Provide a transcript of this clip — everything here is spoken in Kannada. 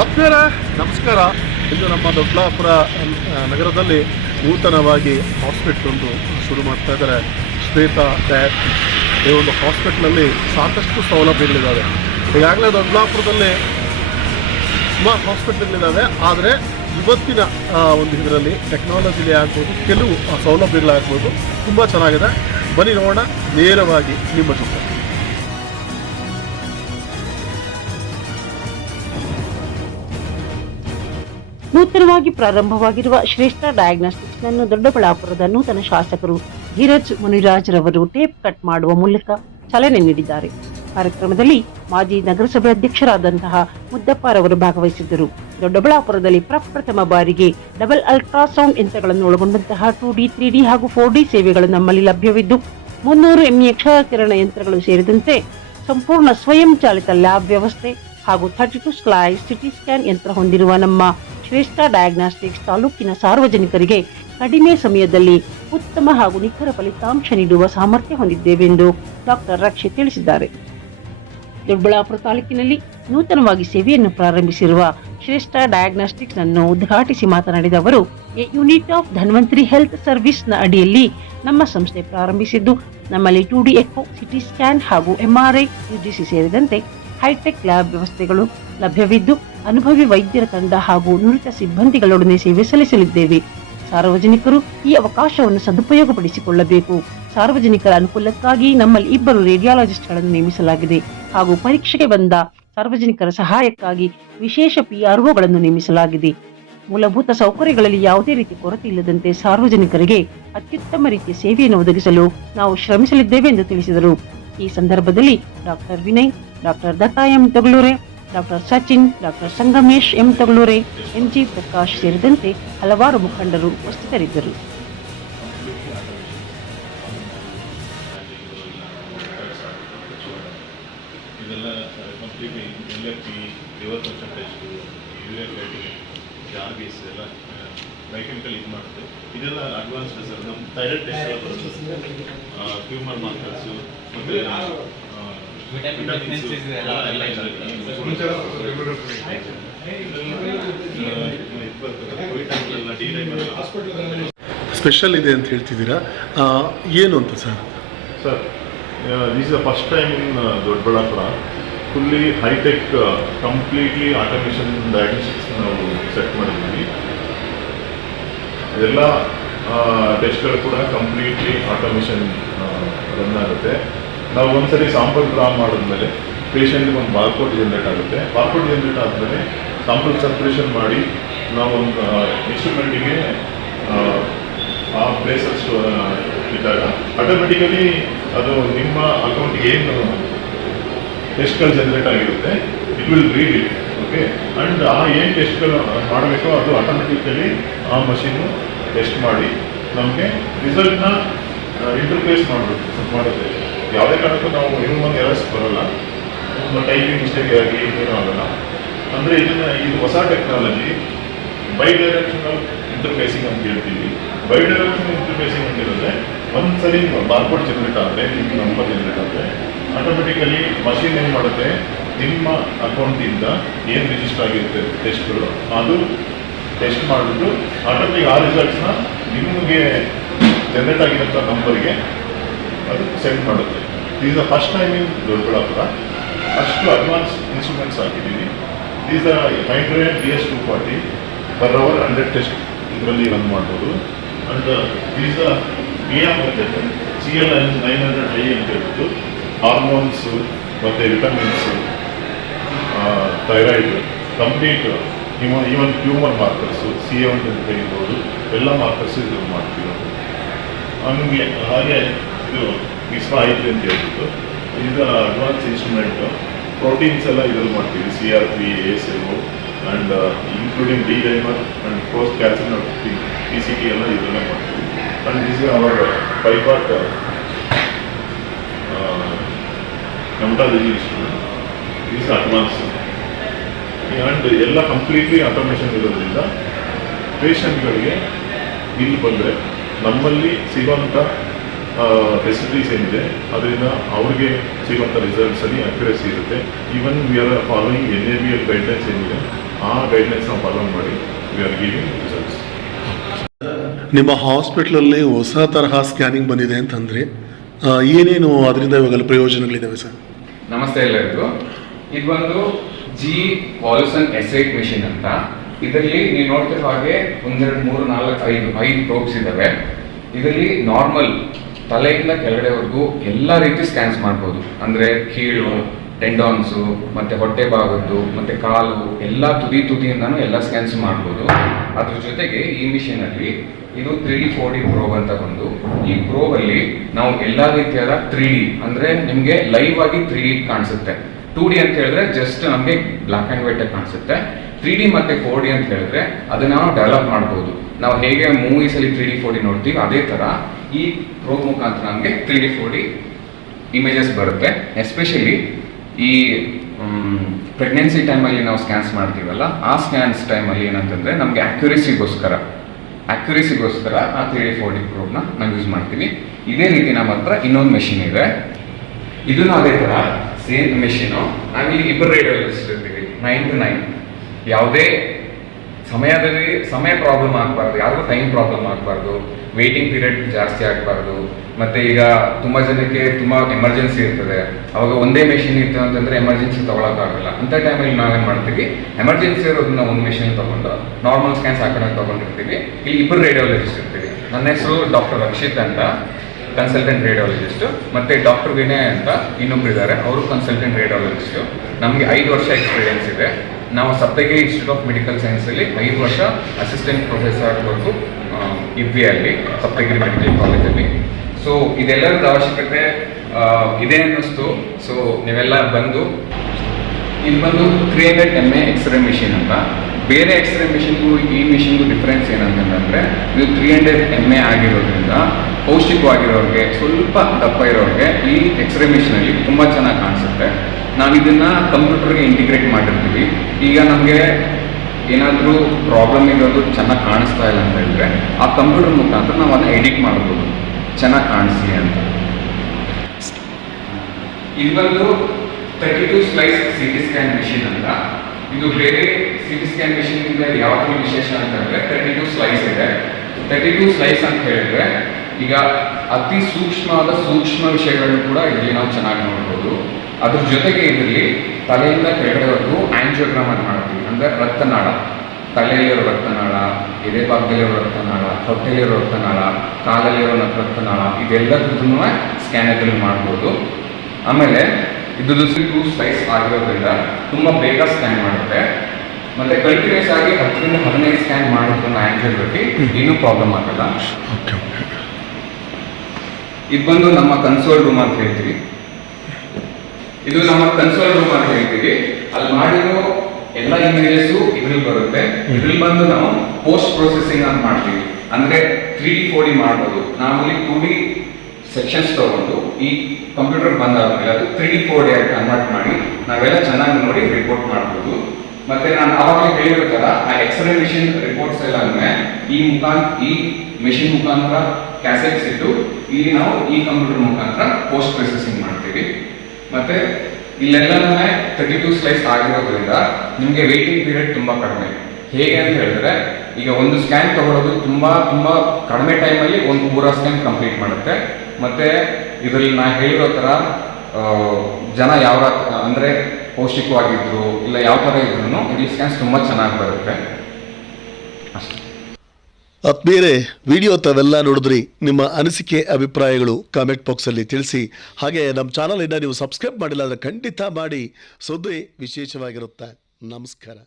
ಆತ್ಮೀಯರೇ ನಮಸ್ಕಾರ. ಇಂದು ನಮ್ಮ ದೊಡ್ಡಬಳ್ಳಾಪುರ ನಗರದಲ್ಲಿ ನೂತನವಾಗಿ ಹಾಸ್ಪಿಟ್ಲ್ ಒಂದು ಶುರು ಮಾಡ್ತಾ ಇದ್ದಾರೆ. ಶ್ವೇತಾ ಡಯಾಗ್ನೋಸ್ಟಿಕ್ಸ್ ಈ ಒಂದು ಹಾಸ್ಪಿಟ್ಲಲ್ಲಿ ಸಾಕಷ್ಟು ಸೌಲಭ್ಯಗಳಿದ್ದಾವೆ. ಈಗಾಗಲೇ ದೊಡ್ಡಬಳ್ಳಾಪುರದಲ್ಲಿ ಸುಮಾರು ಹಾಸ್ಪಿಟ್ಲ್ಗಳಿದ್ದಾವೆ. ಆದರೆ ಇವತ್ತಿನ ಒಂದು ಇದರಲ್ಲಿ ಟೆಕ್ನಾಲಜಿಲಿ ಆಗ್ಬೋದು, ಕೆಲವು ಸೌಲಭ್ಯಗಳಾಗ್ಬೋದು, ತುಂಬ ಚೆನ್ನಾಗಿದೆ. ಬನ್ನಿ ನೋಡೋಣ ನೇರವಾಗಿ ನಿಮ್ಮ ಜೊತೆ. ನೂತನವಾಗಿ ಪ್ರಾರಂಭವಾಗಿರುವ ಶ್ರೇಷ್ಠ ಡಯಾಗ್ನೋಸ್ಟಿಕ್ಸ್ ನನ್ನು ದೊಡ್ಡಬಳ್ಳಾಪುರದ ನೂತನ ಶಾಸಕರು ಧೀರಜ್ ಮುನಿರಾಜ್ ರವರು ಟೇಪ್ ಕಟ್ ಮಾಡುವ ಮೂಲಕ ಚಾಲನೆ ನೀಡಿದ್ದಾರೆ. ಕಾರ್ಯಕ್ರಮದಲ್ಲಿ ಮಾಜಿ ನಗರಸಭೆ ಅಧ್ಯಕ್ಷರಾದಂತಹ ಮುದ್ದಪ್ಪರವರು ಭಾಗವಹಿಸಿದ್ದರು. ದೊಡ್ಡಬಳ್ಳಾಪುರದಲ್ಲಿ ಪ್ರಪ್ರಥಮ ಬಾರಿಗೆ ಡಬಲ್ ಅಲ್ಟ್ರಾಸೌಂಡ್ ಯಂತ್ರಗಳನ್ನು ಒಳಗೊಂಡಂತಹ 2D, 3D ಹಾಗೂ 4D ಸೇವೆಗಳು ನಮ್ಮಲ್ಲಿ ಲಭ್ಯವಿದ್ದು 300 mA ಕ್ಷಕಿರಣ ಯಂತ್ರಗಳು ಸೇರಿದಂತೆ ಸಂಪೂರ್ಣ ಸ್ವಯಂ ಚಾಲಿತ ಲ್ಯಾಬ್ ವ್ಯವಸ್ಥೆ ಹಾಗೂ 32 ಸ್ಲೈಸ್ ಸಿಟಿ ಸ್ಕ್ಯಾನ್ ಯಂತ್ರ ಹೊಂದಿರುವ ನಮ್ಮ ಶ್ರೇಷ್ಠ ಡಯಾಗ್ನೋಸ್ಟಿಕ್ಸ್ ತಾಲೂಕಿನ ಸಾರ್ವಜನಿಕರಿಗೆ ಕಡಿಮೆ ಸಮಯದಲ್ಲಿ ಉತ್ತಮ ಹಾಗೂ ನಿಖರ ಫಲಿತಾಂಶ ನೀಡುವ ಸಾಮರ್ಥ್ಯ ಹೊಂದಿದ್ದೇವೆಂದು ಡಾಕ್ಟರ್ ರಕ್ಷಿತ್ ತಿಳಿಸಿದ್ದಾರೆ. ದೊಡ್ಡಬಳ್ಳಾಪುರ ತಾಲೂಕಿನಲ್ಲಿ ನೂತನವಾಗಿ ಸೇವೆಯನ್ನು ಪ್ರಾರಂಭಿಸಿರುವ ಶ್ರೇಷ್ಠ ಡಯಾಗ್ನೋಸ್ಟಿಕ್ಸ್ ಅನ್ನು ಉದ್ಘಾಟಿಸಿ ಮಾತನಾಡಿದ ಅವರು, A unit of Dhanvantari health service ನ ಅಡಿಯಲ್ಲಿ ನಮ್ಮ ಸಂಸ್ಥೆ ಪ್ರಾರಂಭಿಸಿದ್ದು, ನಮ್ಮಲ್ಲಿ 2D ಎಕೋ, ಸಿಟಿ ಸ್ಕ್ಯಾನ್ ಹಾಗೂ MRI, UGC ಸೇರಿದಂತೆ ಹೈಟೆಕ್ ಲ್ಯಾಬ್ ವ್ಯವಸ್ಥೆಗಳು ಲಭ್ಯವಿದ್ದು, ಅನುಭವಿ ವೈದ್ಯರ ತಂಡ ಹಾಗೂ ನುರಿತ ಸಿಬ್ಬಂದಿಗಳೊಡನೆ ಸೇವೆ ಸಲ್ಲಿಸಲಿದ್ದೇವೆ. ಸಾರ್ವಜನಿಕರು ಈ ಅವಕಾಶವನ್ನು ಸದುಪಯೋಗಪಡಿಸಿಕೊಳ್ಳಬೇಕು. ಸಾರ್ವಜನಿಕರ ಅನುಕೂಲಕ್ಕಾಗಿ ನಮ್ಮಲ್ಲಿ 2 ರೇಡಿಯಾಲಜಿಸ್ಟ್ಗಳನ್ನು ನೇಮಿಸಲಾಗಿದೆ ಹಾಗೂ ಪರೀಕ್ಷೆಗೆ ಬಂದ ಸಾರ್ವಜನಿಕರ ಸಹಾಯಕ್ಕಾಗಿ ವಿಶೇಷ PROಗಳನ್ನು ನೇಮಿಸಲಾಗಿದೆ. ಮೂಲಭೂತ ಸೌಕರ್ಯಗಳಲ್ಲಿ ಯಾವುದೇ ರೀತಿ ಕೊರತೆ ಇಲ್ಲದಂತೆ ಸಾರ್ವಜನಿಕರಿಗೆ ಅತ್ಯುತ್ತಮ ರೀತಿಯ ಸೇವೆಯನ್ನು ಒದಗಿಸಲು ನಾವು ಶ್ರಮಿಸಲಿದ್ದೇವೆ ಎಂದು ತಿಳಿಸಿದರು. ಈ ಸಂದರ್ಭದಲ್ಲಿ doctor Vinay, doctor Datta M Togalure, doctor Sachin, doctor Sangamesh M Togalure, NG Prakash ಸೇರಿದಂತೆ ಹಲವಾರು ಮುಖಂಡರು ಉಪಸ್ಥಿತರಿದ್ದರು. ಇದೆಲ್ಲ ಅಡ್ವಾನ್ಸ್ ಸರ್. ನಮ್ಮ ಥೈರಾಯ್ಡ್ ಟೆಸ್ಟ್ ಎಲ್ಲ ಬರುತ್ತೆ, ಟ್ಯೂಮರ್ ಮಾರ್ಕರ್ಸು ಸ್ಪೆಷಲ್ ಇದೆ ಅಂತ ಹೇಳ್ತಿದ್ದೀರಾ, ಏನು ಅಂತ sir? Sir, this the first time in Doddaballapura fully hi tech completely automation diagnostics ನಾವು ಸೆಟ್ ಮಾಡಿದ್ದೀವಿ. ಎಲ್ಲ ಟೆಸ್ಟ್ಗಳು ಕೂಡ ಕಂಪ್ಲೀಟ್ಲಿ ಆಟೋಮೇಷನ್ ರನ್ ಆಗುತ್ತೆ. ನಾವು ಒಂದ್ಸರಿ ಸಾಂಪಲ್ ಡ್ರಾ ಮಾಡಿದ್ಮೇಲೆ ಪೇಷಂಟ್ಗೆ ಒಂದು ಬಾರ್ಕೋಡ್ ಜನರೇಟ್ ಆಗುತ್ತೆ. ಬಾರ್ಕೋಡ್ ಜನರೇಟ್ ಆದಮೇಲೆ ಸಾಂಪಲ್ ಸಪ್ರೇಷನ್ ಮಾಡಿ ನಾವು ಒಂದು ಇನ್ಸ್ಟ್ರೂಮೆಂಟಿಗೆ ಆ ಪ್ಲೇಸಸ್ ಇದ್ದಾಗ ಆಟೋಮೆಟಿಕಲಿ ಅದು ನಿಮ್ಮ ಅಕೌಂಟ್ಗೆ ಏನು ಟೆಸ್ಟ್ಗಳು ಜನರೇಟ್ ಆಗಿರುತ್ತೆ, it will read it. Okay, and ಆ ಏನು ಟೆಸ್ಟ್ಗಳು ಮಾಡಬೇಕೋ ಅದು ಆಟೋಮೆಟಿಕಲಿ ಆ ಮಷೀನು ಟೆಸ್ಟ್ ಮಾಡಿ ನಮಗೆ ರಿಸಲ್ಟ್ನ ಇಂಟರ್ಫೇಸ್ ಮಾಡುತ್ತೆ. ಯಾವುದೇ ಕಾರಣಕ್ಕೂ ನಾವು ಹ್ಯೂಮನ್ ಎರರ್ಸ್ ಬರೋಲ್ಲ, ಟೈಪಿಂಗ್ ಮಿಸ್ಟೇಕ್ ಆಗಿ ಏನೂ ಆಗೋಲ್ಲ. ಅಂದರೆ ಇದು ಹೊಸ ಟೆಕ್ನಾಲಜಿ, ಬೈ ಡೈರೆಕ್ಷನಲ್ ಇಂಟರ್ಫೇಸಿಂಗ್ ಅಂತ ಹೇಳ್ತೀವಿ. ಬೈ ಡೈರೆಕ್ಷನಲ್ ಇಂಟರ್ಫೇಸಿಂಗ್ ಅಂತ ಹೇಳಿದ್ರೆ ಒಂದ್ಸರಿ ಬಾರ್ಕೋಡ್ ಜನರೇಟ್ ಆದರೆ, ನಿಮ್ಮ ನಂಬರ್ ಜನರೇಟ್ ಆದರೆ ಆಟೋಮೆಟಿಕಲಿ ಮಷೀನ್ ಏನು ಮಾಡುತ್ತೆ, ನಿಮ್ಮ ಅಕೌಂಟಿಂದ ಏನು ರಿಜಿಸ್ಟರ್ ಆಗಿರುತ್ತೆ ಟೆಸ್ಟ್ಗಳು ಅದು ಟೆಸ್ಟ್ ಮಾಡಿಬಿಟ್ಟು ಆಟೋಮೆಟಿಕ್ ಆ ರಿಸಲ್ಟ್ಸ್ನ ನಿಮಗೆ ಜನರೇಟ್ ಆಗಿರೋಂಥ ನಂಬರ್ಗೆ ಅದು ಸೆಂಡ್ ಮಾಡುತ್ತೆ. Is the first time in Doddaballapura ಅಷ್ಟು ಅಡ್ವಾನ್ಸ್ ಇನ್ಸ್ಟ್ರೂಮೆಂಟ್ಸ್ ಹಾಕಿದ್ದೀವಿ. ಈಸ್ ದ ಹೈಡ್ರೇನ್ DS-240 ಪರ್ ಅವರ್ 100 ಟೆಸ್ಟ್ ಇದರಲ್ಲಿ ರನ್ ಮಾಡ್ಬೋದು. And is the method CL900I ಅಂತ ಹೇಳ್ಬಿಟ್ಟು ಹಾರ್ಮೋನ್ಸು ಮತ್ತು vitamins, thyroid, complete even tumour markers CA1 ಇರ್ಬೋದು, ಎಲ್ಲ ಮಾರ್ಕರ್ಸು ಇದು ಮಾಡ್ತೀವಿ. ಹಂಗೆ ಹಾಗೆ ಇದು ಮಿಶ್ರ ಆಯಿತು ಅಂತ ಹೇಳ್ಬಿಟ್ಟು ಇದು ಅಡ್ವಾನ್ಸ್ ಇನ್ಸ್ಟ್ರೂಮೆಂಟು. ಪ್ರೋಟೀನ್ಸ್ ಎಲ್ಲ ಇದರಲ್ಲಿ ಮಾಡ್ತೀವಿ, CR3, ASLO and including D dimer and post calcium PCT ಎಲ್ಲ ಇದೆಲ್ಲ ಮಾಡ್ತೀವಿ. And this hour 5 part haematology instrument is advance. And ಎಲ್ಲ ಕಂಪ್ಲೀಟ್ಲಿ ಆಟೋಮೇಷನ್ ಇರೋದ್ರಿಂದ ಪೇಷಂಟ್ಗಳಿಗೆ ಇಲ್ಲಿ ಬಂದರೆ ನಮ್ಮಲ್ಲಿ ಸಿಗೋಂಥ ಫೆಸಿಲಿಟೀಸ್ ಏನಿದೆ ಅದರಿಂದ ಅವ್ರಿಗೆ ಸಿಗುವಂಥ ರಿಸಲ್ಟ್ಸಲ್ಲಿ ಅಕ್ಯುರಸಿ ಇರುತ್ತೆ. Even we are following NABL guidelines ಏನಿದೆ ಆ ಗೈಡ್ಲೈನ್ಸ್ ನಾವು ಫಾಲೋ ಮಾಡಿ ವಿ ಆರ್ ಗಿವಿಂಗ್ ರಿಸಲ್ಟ್ಸ್. ನಿಮ್ಮ ಹಾಸ್ಪಿಟ್ಲಲ್ಲಿ ಹೊಸ ತರಹ ಸ್ಕ್ಯಾನಿಂಗ್ ಬಂದಿದೆ ಅಂತಂದರೆ ಏನೇನು ಅದರಿಂದ ಇವಾಗಲ್ಲ ಪ್ರಯೋಜನಗಳಿದ್ದಾವೆ ಸರ್? ನಮಸ್ತೆ ಎಲ್ಲರಿಗೂ. ಇದು ಒಂದು ಜಿ ವಾಲ್ಸನ್ S8 ಮಿಷಿನ್ ಅಂತ. ಇದರಲ್ಲಿ ನೀವು ನೋಡ್ತಿರೋ ಹಾಗೆ 1, 2, 3, 4, 5 ಪ್ರೋಬ್ಸ್ ಇದ್ದಾವೆ. ಇದರಲ್ಲಿ ನಾರ್ಮಲ್ ತಲೆಯಿಂದ ಕೆಳಗಡೆವರೆಗೂ ಎಲ್ಲ ರೀತಿ ಸ್ಕ್ಯಾನ್ಸ್ ಮಾಡ್ಬೋದು. ಅಂದರೆ ಕೀಳು, ಟೆಂಡಾನ್ಸು, ಮತ್ತು ಹೊಟ್ಟೆ ಭಾಗದ್ದು, ಮತ್ತು ಕಾಲು ಎಲ್ಲ ತುದಿಯಿಂದನೂ ಎಲ್ಲ ಸ್ಕ್ಯಾನ್ಸ್ ಮಾಡ್ಬೋದು. ಅದ್ರ ಜೊತೆಗೆ ಈ ಮಿಷಿನಲ್ಲಿ ಇದು 3D 4D ಪ್ರೋಬ್ ಅಂತ ಬಂದು, ಈ ಪ್ರೋಬಲ್ಲಿ ನಾವು ಎಲ್ಲ ರೀತಿಯಾದ 3D ಅಂದರೆ ನಿಮಗೆ ಲೈವ್ ಆಗಿ 3D ಕಾಣಿಸುತ್ತೆ. 2D ಅಂತ ಹೇಳಿದ್ರೆ ಜಸ್ಟ್ ನಮಗೆ ಬ್ಲ್ಯಾಕ್ ಆ್ಯಂಡ್ ವೈಟ್ ಕಾಣಿಸುತ್ತೆ. 3D ಮತ್ತು 4D ಅಂತ ಹೇಳಿದ್ರೆ ಅದನ್ನ ನಾವು ಡೆವಲಪ್ ಮಾಡ್ಬೋದು. ನಾವು ಹೇಗೆ ಮೂವೀಸಲ್ಲಿ 3D 4D ನೋಡ್ತೀವಿ ಅದೇ ಥರ ಈ ಪ್ರೋಬ್ ಮುಖಾಂತರ ನಮಗೆ 3D 4D ಇಮೇಜಸ್ ಬರುತ್ತೆ. ಎಸ್ಪೆಷಲಿ ಈ ಪ್ರೆಗ್ನೆನ್ಸಿ ಟೈಮಲ್ಲಿ ನಾವು ಸ್ಕ್ಯಾನ್ಸ್ ಮಾಡ್ತೀವಲ್ಲ, ಆ ಸ್ಕ್ಯಾನ್ಸ್ ಟೈಮಲ್ಲಿ ಏನಂತಂದರೆ ನಮಗೆ ಅಕ್ಯುರೇಸಿಗೋಸ್ಕರ ಆ 3D 4D ಪ್ರೋಬ್ನ ನಾವು ಯೂಸ್ ಮಾಡ್ತೀವಿ. ಇದೇ ರೀತಿ ನಮ್ಮ ಹತ್ರ ಇನ್ನೊಂದು ಮೆಷಿನ್ ಇದೆ. ಇದನ್ನು ಅದೇ ಥರ ಸೇಮ್ ಮೆಷಿನು. ನಾವಿಲ್ಲಿ ಇಬ್ಬರು ರೇಡಿಯೋಲಜಿಸ್ಟ್ ಇರ್ತೀವಿ 9 to 9. ಯಾವುದೇ ಸಮಯ ಪ್ರಾಬ್ಲಮ್ ಆಗಬಾರ್ದು, ಯಾರಿಗೂ ಟೈಮ್ ಪ್ರಾಬ್ಲಮ್ ಆಗಬಾರ್ದು, ವೇಟಿಂಗ್ ಪೀರಿಯಡ್ ಜಾಸ್ತಿ ಆಗಬಾರ್ದು. ಮತ್ತು ಈಗ ತುಂಬ ಜನಕ್ಕೆ ತುಂಬ ಎಮರ್ಜೆನ್ಸಿ ಇರ್ತದೆ, ಅವಾಗ ಒಂದೇ ಮೆಷಿನ್ ಇತ್ತು ಅಂತಂದರೆ ಎಮರ್ಜೆನ್ಸಿ ತೊಗೊಳಕ್ಕಾಗಲ್ಲ. ಅಂಥ ಟೈಮಲ್ಲಿ ನಾವೇನು ಮಾಡ್ತೀವಿ, ಎಮರ್ಜೆನ್ಸಿ ಇರೋದನ್ನ ಒಂದು ಮೆಷಿನ್ ತೊಗೊಂಡು ನಾರ್ಮಲ್ ಸ್ಕ್ಯಾನ್ಸ್ ಹಾಕೋಣ ತೊಗೊಂಡಿರ್ತೀವಿ. ಇಲ್ಲಿ ಇಬ್ಬರು ರೇಡಿಯೋಲಜಿಸ್ಟ್ ಇರ್ತೀವಿ. ನನ್ನ ಹೆಸರು ಡಾಕ್ಟರ್ ರಕ್ಷಿತ್ ಅಂತ, ಕನ್ಸಲ್ಟೆಂಟ್ ರೇಡಿಯೋಲಜಿಸ್ಟು, ಮತ್ತು ಡಾಕ್ಟರ್ ವಿನಯ್ ಅಂತ ಇನ್ನೊಬ್ರು ಇದ್ದಾರೆ, ಅವರು ಕನ್ಸಲ್ಟೆಂಟ್ ರೇಡಿಯೋಲಜಿಸ್ಟು. ನಮಗೆ 5 ವರ್ಷ ಎಕ್ಸ್ಪೀರಿಯೆನ್ಸ್ ಇದೆ. ನಾವು ಸಪ್ತಗಿರಿ ಇನ್ಸ್ಟಿಟ್ಯೂಟ್ ಆಫ್ ಮೆಡಿಕಲ್ ಸೈನ್ಸಲ್ಲಿ 5 ವರ್ಷ ಅಸಿಸ್ಟೆಂಟ್ ಪ್ರೊಫೆಸರ್ವರೆಗೂ ಇದ್ವಿ ಅಲ್ಲಿ ಸಪ್ತಗಿರಿ ಮೆಡಿಕಲ್ ಕಾಲೇಜಲ್ಲಿ. ಸೊ ಇದೆಲ್ಲರದ ಅವಶ್ಯಕತೆ ಇದೆ ಅನ್ನಿಸ್ತು. ಸೊ ನೀವೆಲ್ಲ ಬಂದು ಇದು ಬಂದು 300 mA ಎಕ್ಸ್ರೇ ಮಿಷಿನ್ ಅಂತ. ಬೇರೆ ಎಕ್ಸ್ರೇ ಮಿಷಿನ್ಗೂ ಈ ಮಿಷಿನ್ಗೂ ಡಿಫ್ರೆನ್ಸ್ ಏನಂತಂದರೆ ಇದು 300 mA ಆಗಿರೋದ್ರಿಂದ ಪೌಷ್ಟಿಕವಾಗಿರೋರಿಗೆ, ಸ್ವಲ್ಪ ದಪ್ಪ ಇರೋರಿಗೆ ಈ ಎಕ್ಸ್ರೇ ಮಿಷಿನಲ್ಲಿ ತುಂಬ ಚೆನ್ನಾಗಿ ಕಾಣಿಸುತ್ತೆ. ನಾವು ಇದನ್ನು ಕಂಪ್ಯೂಟರ್ಗೆ ಇಂಟಿಗ್ರೇಟ್ ಮಾಡಿರ್ತೀವಿ. ಈಗ ನಮಗೆ ಏನಾದರೂ ಪ್ರಾಬ್ಲಮ್ ಇರೋದು ಚೆನ್ನಾಗಿ ಕಾಣಿಸ್ತಾ ಇಲ್ಲ ಅಂತ ಹೇಳಿದ್ರೆ ಆ ಕಂಪ್ಯೂಟರ್ ಮುಖಾಂತರ ನಾವು ಅದನ್ನ ಎಡಿಟ್ ಮಾಡ್ಬೋದು ಚೆನ್ನಾಗಿ ಕಾಣಿಸಿ ಅಂತ. ಇದು ಬಂದು 32 ಸ್ಲೈಸ್ CT ಸ್ಕ್ಯಾನ್ ಮಿಷಿನ್ ಅಂತ. ಇದು ಬೇರೆ CT ಸ್ಕ್ಯಾನ್ ಮಿಷಿನ್ಗಿಂತ ಯಾವಾಗಲೂ ವಿಶೇಷ ಅಂತ ಹೇಳಿದ್ರೆ 32 ಸ್ಲೈಸ್ ಇದೆ. 32 ಸ್ಲೈಸ್ ಅಂತ ಹೇಳಿದ್ರೆ ಈಗ ಅತಿ ಸೂಕ್ಷ್ಮ ವಿಷಯಗಳನ್ನು ಕೂಡ ಇದರಲ್ಲಿ ನಾವು ಚೆನ್ನಾಗಿ ನೋಡ್ಬೋದು. ಅದ್ರ ಜೊತೆಗೆ ಇದರಲ್ಲಿ ತಲೆಯಿಂದ ಕೆಳಗಡೆವರೆಗೂ ಆಂಜಿಯೋಗ್ರಾಮ್ ಅಂತ ಮಾಡ್ತೀವಿ. ಅಂದರೆ ರಕ್ತನಾಳ, ತಲೆಯಲ್ಲಿರೋ ರಕ್ತನಾಳ, ಎದೆ ಭಾಗದಲ್ಲಿರೋ ರಕ್ತನಾಳ, ಹೊಟ್ಟೆಯಲ್ಲಿರೋ ರಕ್ತನಾಳ, ಕಾಲಲ್ಲಿರೋ ರಕ್ತನಾಳ, ಇದೆಲ್ಲದನ್ನು ಸ್ಕ್ಯಾನರ್ಗಳು ಮಾಡ್ಬೋದು. ಆಮೇಲೆ ಇದು 2 ಸ್ಲೈಸ್ ಆಗಿರೋದ್ರಿಂದ ತುಂಬ ಬೇಗ ಸ್ಕ್ಯಾನ್ ಮಾಡುತ್ತೆ. ಮತ್ತು ಕಂಟಿನ್ಯೂಸ್ ಆಗಿ 10 ರಿಂದ 15 ಸ್ಕ್ಯಾನ್ ಮಾಡಿದ್ರು ಆಂಜಿಯೋಗ್ರಫಿ ಏನೂ ಪ್ರಾಬ್ಲಮ್ ಆಗಲ್ಲ. ಇದು ಬಂದು ನಮ್ಮ ಕನ್ಸೋಲ್ ರೂಮ್ ಅಂತ ಹೇಳ್ತೀವಿ. ಇದು ನಮ್ಮ ಕನ್ಸೋಲ್ ರೂಮ್ ಅಂತ ಹೇಳ್ತೀವಿ. ಅಲ್ಲಿ ಮಾಡಿರೋ ಎಲ್ಲ ಇಮೇಜಸ್ಸು ಇದ್ರಲ್ಲಿ ಬರುತ್ತೆ. ಇದ್ರಲ್ಲಿ ಬಂದು ನಾವು ಪೋಸ್ಟ್ ಪ್ರೊಸೆಸಿಂಗ್ ಅಂತ ಮಾಡ್ತೀವಿ. ಅಂದರೆ 3D 4D ಮಾಡ್ಬೋದು. ನಾವಲ್ಲಿ 2D ಸೆಕ್ಷನ್ಸ್ ತಗೊಂಡು ಈ ಕಂಪ್ಯೂಟರ್ ಬಂದಾದ್ಮೇಲೆ ಅದು 3D 4D ಆಗಿ ಕನ್ವರ್ಟ್ ಮಾಡಿ ನಾವೆಲ್ಲ ಚೆನ್ನಾಗಿ ನೋಡಿ ರಿಪೋರ್ಟ್ ಮಾಡ್ಬೋದು. ಮತ್ತೆ ನಾನು ಆವಾಗಲೇ ಹೇಳಿರೋ ಥರ ಆ ಎಕ್ಸ್ರೇ ಮಿಷಿನ್ ರಿಪೋರ್ಟ್ಸ್ ಎಲ್ಲ ಈ ಮಿಷಿನ್ ಮುಖಾಂತರ ಕ್ಯಾಸೆಟ್ಸ್ ಇಟ್ಟು ಇಲ್ಲಿ ನಾವು ಈ ಕಂಪ್ಯೂಟರ್ ಮುಖಾಂತರ ಪೋಸ್ಟ್ ಪ್ರೊಸೆಸಿಂಗ್ ಮಾಡ್ತೀವಿ. ಮತ್ತೆ ಇಲ್ಲೆಲ್ಲನೂ 32 ಸ್ಲೈಸ್ ಆಗಿರೋದ್ರಿಂದ ನಿಮಗೆ ವೇಟಿಂಗ್ ಪೀರಿಯಡ್ ತುಂಬ ಕಡಿಮೆ. ಹೇಗೆ ಅಂತ ಹೇಳಿದ್ರೆ ಈಗ ಒಂದು ಸ್ಕ್ಯಾನ್ ತಗೊಳ್ಳೋದು ತುಂಬ ಕಡಿಮೆ ಟೈಮಲ್ಲಿ ಒಂದು ಪೂರಾ ಸ್ಕ್ಯಾನ್ ಕಂಪ್ಲೀಟ್ ಮಾಡುತ್ತೆ. ಮತ್ತು ಇದರಲ್ಲಿ ನಾನು ಹೇಳಿರೋ ಥರ ಜನ ಯಾವ ಅಂದರೆ ಪೌಷ್ಟಿಕವಾಗಿದ್ರು ಇಲ್ಲ ಯಾವ ಥರ ಇದ್ರೂ ಇಲ್ಲಿ ಸ್ಕ್ಯಾನ್ಸ್ ತುಂಬ ಚೆನ್ನಾಗಿ ಬರುತ್ತೆ ಅಷ್ಟೇ. ಬೇರೆ ವಿಡಿಯೋ ತಾವೆಲ್ಲ ನೋಡಿದ್ರಿ. ನಿಮ್ಮ ಅನಿಸಿಕೆ ಅಭಿಪ್ರಾಯಗಳು ಕಾಮೆಂಟ್ ಬಾಕ್ಸಲ್ಲಿ ತಿಳಿಸಿ. ಹಾಗೆ ನಮ್ಮ ಚಾನಲನ್ನು ನೀವು ಸಬ್ಸ್ಕ್ರೈಬ್ ಮಾಡಿಲ್ಲ ಅಂದರೆ ಖಂಡಿತ ಮಾಡಿ. ಸುದ್ದಿ ವಿಶೇಷವಾಗಿರುತ್ತೆ. ನಮಸ್ಕಾರ.